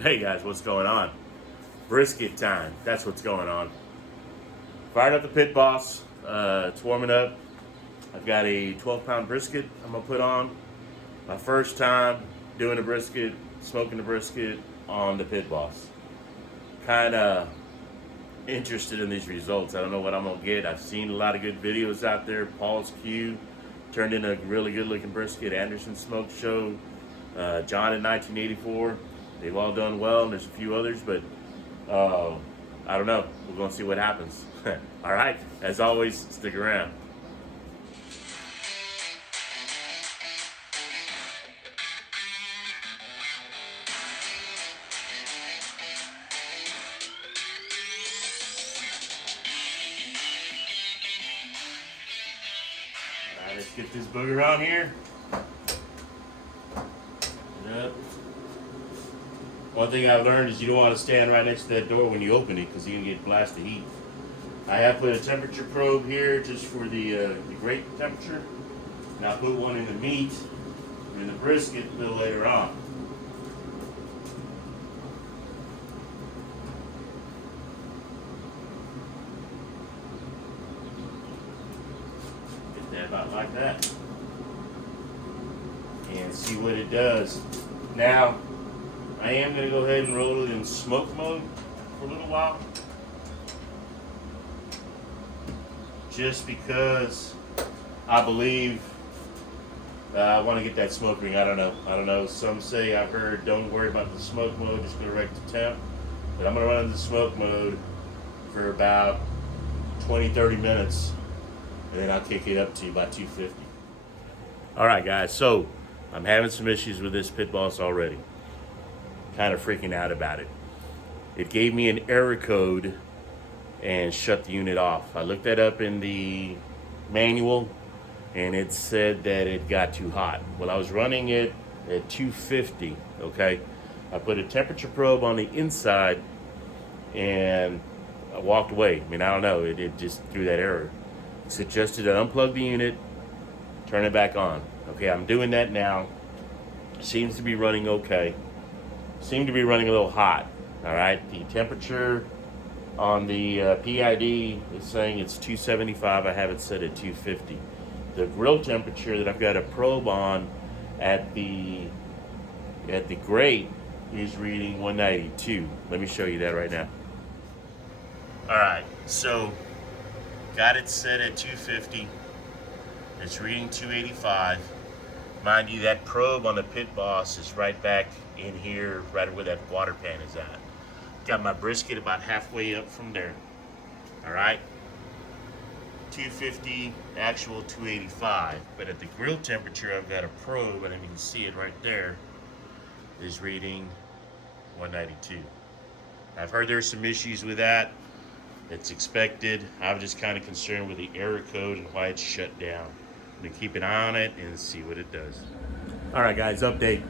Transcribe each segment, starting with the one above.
Hey guys, what's going on? Brisket time. That's what's going on. Fired up the Pit Boss. It's warming up. I've got a 12-pound brisket I'm gonna put on. My first time doing a brisket, smoking a brisket on the Pit Boss. Kind of interested in these results. I don't know what I'm gonna get. I've seen a lot of good videos out there. Paul's Q turned in a really good-looking brisket. Anderson Smoke Show. John in 1984. They've all done well, and there's a few others, but I don't know. We're going to see what happens. All right. As always, stick around. All right, let's get this booger on here. Yep. One thing I've learned is you don't want to stand right next to that door when you open it because you can get blasted heat. I have put a temperature probe here just for the grate temperature. And I'll put one in the meat and in the brisket a little later on. Get that about like that. And see what it does. Now, I am going to go ahead and roll it in smoke mode for a little while. Just because I believe I want to get that smoke ring. I don't know. Some say, I've heard, don't worry about the smoke mode, just going to direct the temp. But I'm going to run into smoke mode for about 20-30 minutes. And then I'll kick it up to about 250. All right, guys. So I'm having some issues with this Pit Boss already. Kind of freaking out about it. It gave me an error code and shut the unit off. I looked that up in the manual and it said that it got too hot. Well, I was running it at 250, okay? I put a temperature probe on the inside and I walked away. I mean, I don't know, it just threw that error. It suggested to unplug the unit, turn it back on. Okay, I'm doing that now. Seems to be running okay. Seemed to be running a little hot. All right, the temperature on the PID is saying it's 275. I have it set at 250. The grill temperature that I've got a probe on at the grate is reading 192. Let me show you that right now. All right, so got it set at 250. It's reading 285. Mind you, that probe on the Pit Boss is right back in here, right where that water pan is at. Got my brisket about halfway up from there. All right, 250, actual 285. But at the grill temperature, I've got a probe, and you can see it right there, is reading 192. I've heard there's some issues with that. It's expected. I'm just kind of concerned with the error code and why it's shut down. I'm gonna keep an eye on it and see what it does. All right, guys, update.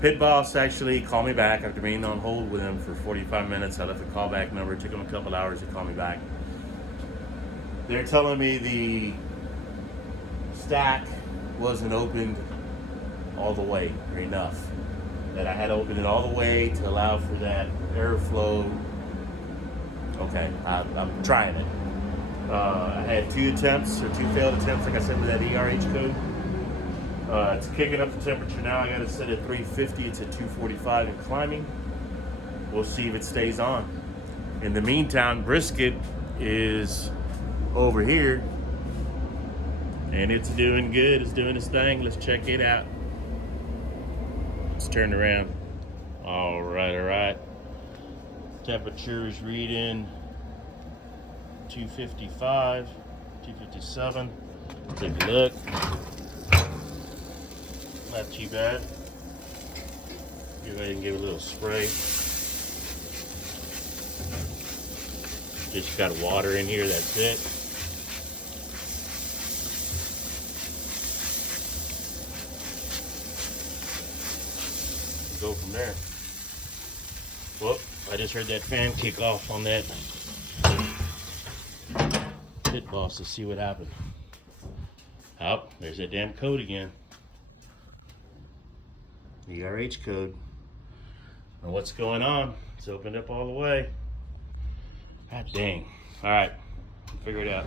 Pit Boss actually called me back after being on hold with him for 45 minutes. I left a callback number. It took him a couple hours to call me back. They're telling me the stack wasn't opened all the way or enough. That I had to open it all the way to allow for that airflow. Okay, I'm trying it. I had two failed attempts, like I said, with that ERH code. It's kicking up the temperature now. I got it set at 350. It's at 245 and climbing. We'll see if it stays on. In the meantime, brisket is over here, and it's doing good. It's doing its thing. Let's check it out. It's turned around. All right. Temperature is reading 255, 257. Take a look. Not too bad. Go ahead and give it a little spray. Just got water in here, that's it. Go from there. Whoop, I just heard that fan kick off on that Pit Boss. Let's see what happened. Oh, there's that damn code again. ERH code. And what's going on? It's opened up all the way. God dang. All right, figure it out.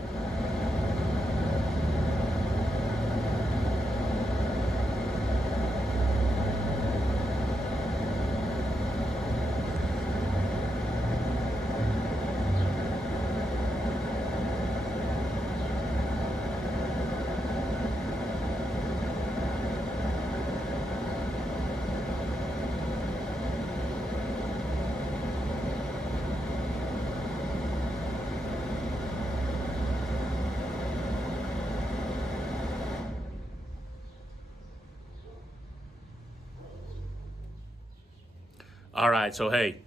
All right, so hey,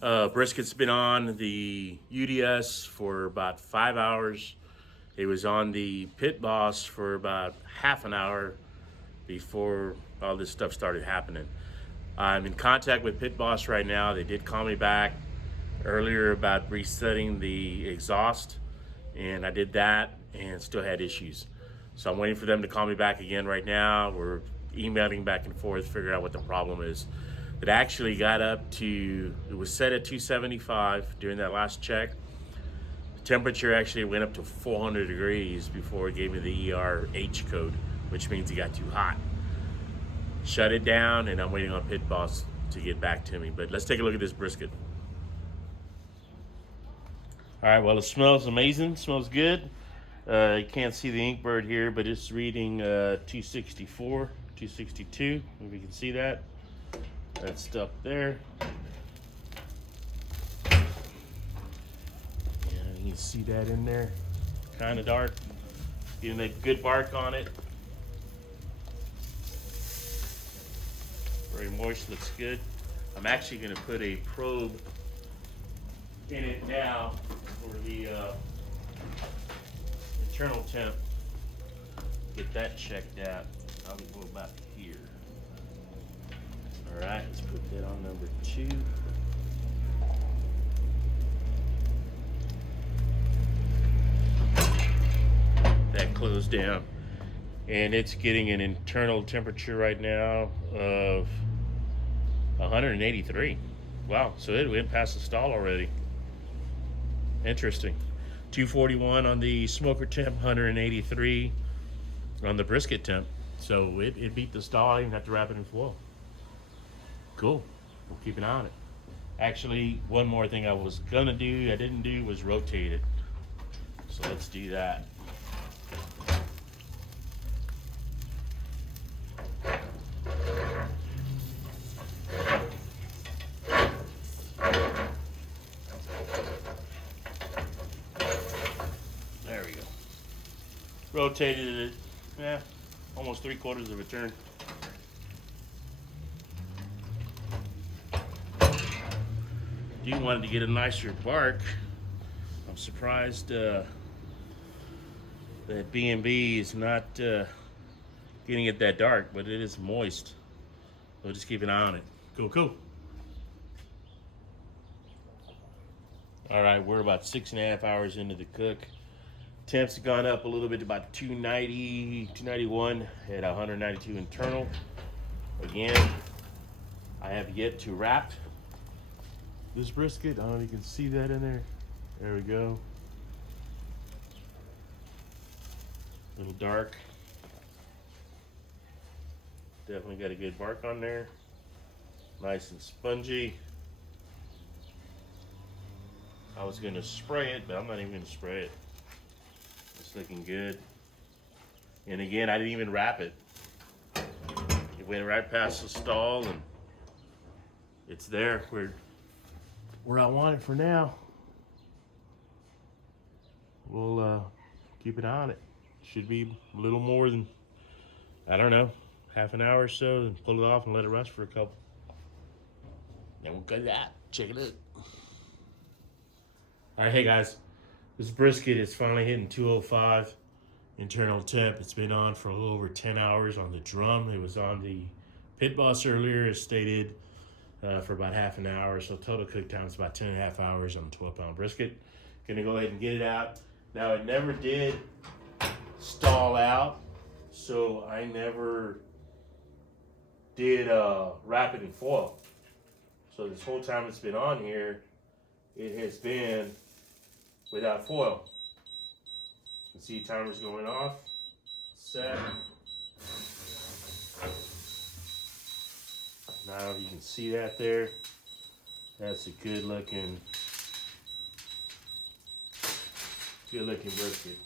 brisket's been on the UDS for about 5 hours. It was on the PitBoss for about half an hour before all this stuff started happening. I'm in contact with PitBoss right now. They did call me back earlier about resetting the exhaust, and I did that and still had issues. So I'm waiting for them to call me back again right now. We're emailing back and forth, figuring out what the problem is. It actually got up to, it was set at 275 during that last check. The temperature actually went up to 400 degrees before it gave me the ERH code, which means it got too hot. Shut it down, and I'm waiting on PitBoss to get back to me. But let's take a look at this brisket. All right, well, it smells amazing. It smells good. You can't see the ink bird here, but it's reading 264, 262, if you can see that. That's stuff there. Yeah, you can see that in there. Kind of dark. Getting a good bark on it. Very moist, looks good. I'm actually going to put a probe in it now for the internal temp. Get that checked out. I'll go about here. All right, let's put that on number 2. That closed down, and it's getting an internal temperature right now of 183. Wow, so it went past the stall already. Interesting. 241 on the smoker temp, 183 on the brisket temp. So it beat the stall. I didn't even have to wrap it in foil. Cool. We'll keep an eye on it. Actually, one more thing I was gonna do, I didn't do, was rotate it. So let's do that. There we go. Rotated it, almost 3/4 of a turn. Do wanted to get a nicer bark. I'm surprised that B&B is not getting it that dark, but it is moist. We'll just keep an eye on it. Cool. All right, we're about 6.5 hours into the cook. Temps have gone up a little bit to about 290, 291 at 192 internal. Again, I have yet to wrap this brisket. I don't know if you can see that in there. There we go. A little dark. Definitely got a good bark on there. Nice and spongy. I was gonna spray it, but I'm not even gonna spray it. It's looking good. And again, I didn't even wrap it. It went right past the stall, and it's there where I want it for now. We'll keep an eye on it. Should be a little more than, I don't know, half an hour or so, and pull it off and let it rest for a couple. Then we'll cut that. Check it out. All right, hey guys, this brisket is finally hitting 205 internal temp. It's been on for a little over 10 hours on the drum. It was on the PitBoss earlier, as stated, for about half an hour. So total cook time is about 10.5 hours on a 12-pound brisket. Gonna go ahead and get it out. Now, it never did stall out, so I never did wrap it in foil. So this whole time it's been on here, it has been without foil. You can see timer's going off, set. Now you can see that there. That's a good looking brisket.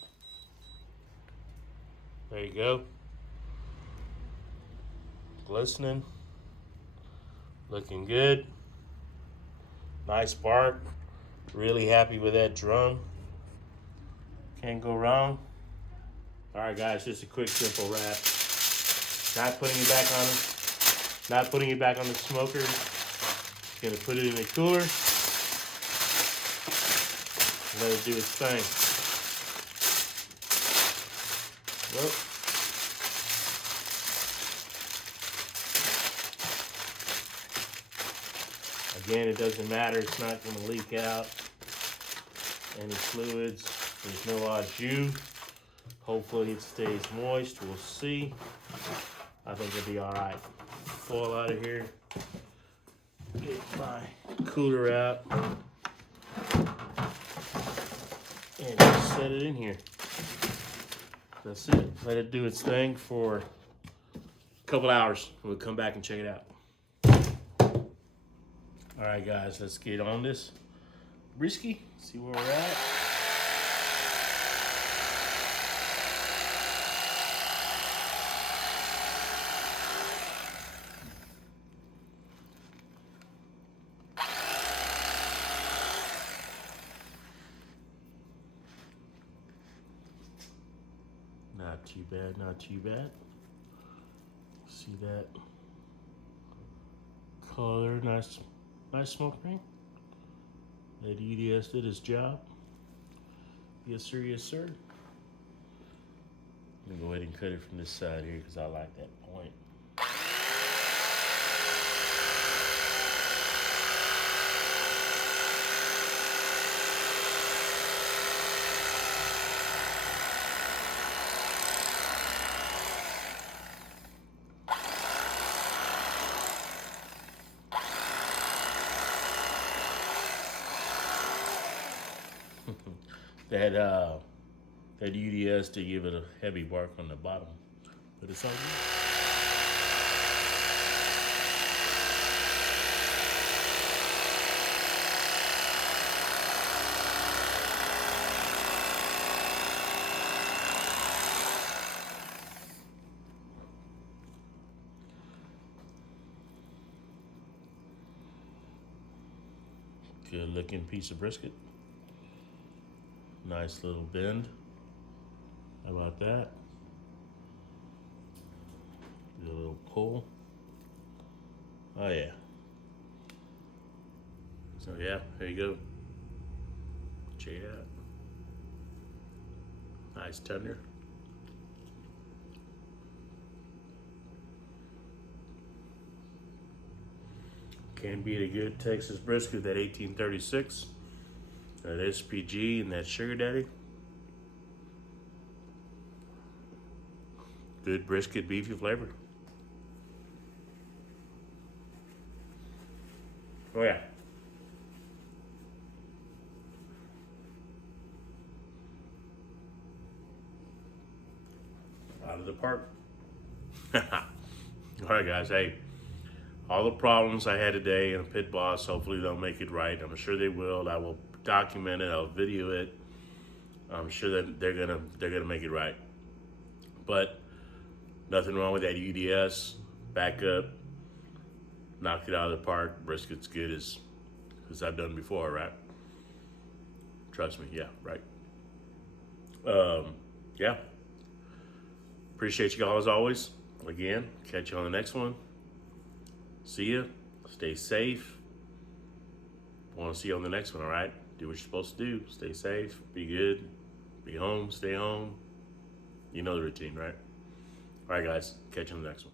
There you go. Glistening. Looking good. Nice bark. Really happy with that drum. Can't go wrong. All right, guys, just a quick, simple wrap. Not putting it back on the smoker. Gonna put it in the cooler. Let it do its thing. Well, again, it doesn't matter. It's not going to leak out any fluids. There's no au jus. Hopefully it stays moist. We'll see. I think it'll be all right. Foil out of here. Get my cooler out. And just set it in here. That's it. Let it do its thing for a couple hours. We'll come back and check it out. All right, guys, let's get on this brisket. See where we're at. Not too bad, not too bad. See that color, nice smoke ring. That UDS did his job. Yes, sir, yes, sir. I'm gonna go ahead and cut it from this side here because I like that point. That UDS to give it a heavy bark on the bottom, but it's all good. Good looking piece of brisket. Nice little bend. How about that? Do a little pull. Oh yeah. So yeah, there you go. Check it out. Nice tender. Can beat a good Texas brisket, that 1836. That SPG and that Sugar Daddy. Good brisket, beefy flavor. Oh yeah. Out of the park. All right, guys. Hey, all the problems I had today in a PitBoss, hopefully they'll make it right. I'm sure they will. I will document it. I'll video it. I'm sure that they're gonna make it right. But nothing wrong with that UDS. Back up. Knocked it out of the park. Brisket's good as I've done before, right? Trust me. Yeah, right. Yeah. Appreciate you all as always. Again, catch you on the next one. See ya. Stay safe. Want to see you on the next one, all right? Do what you're supposed to do. Stay safe. Be good. Be home. Stay home. You know the routine, right? All right, guys. Catch you on the next one.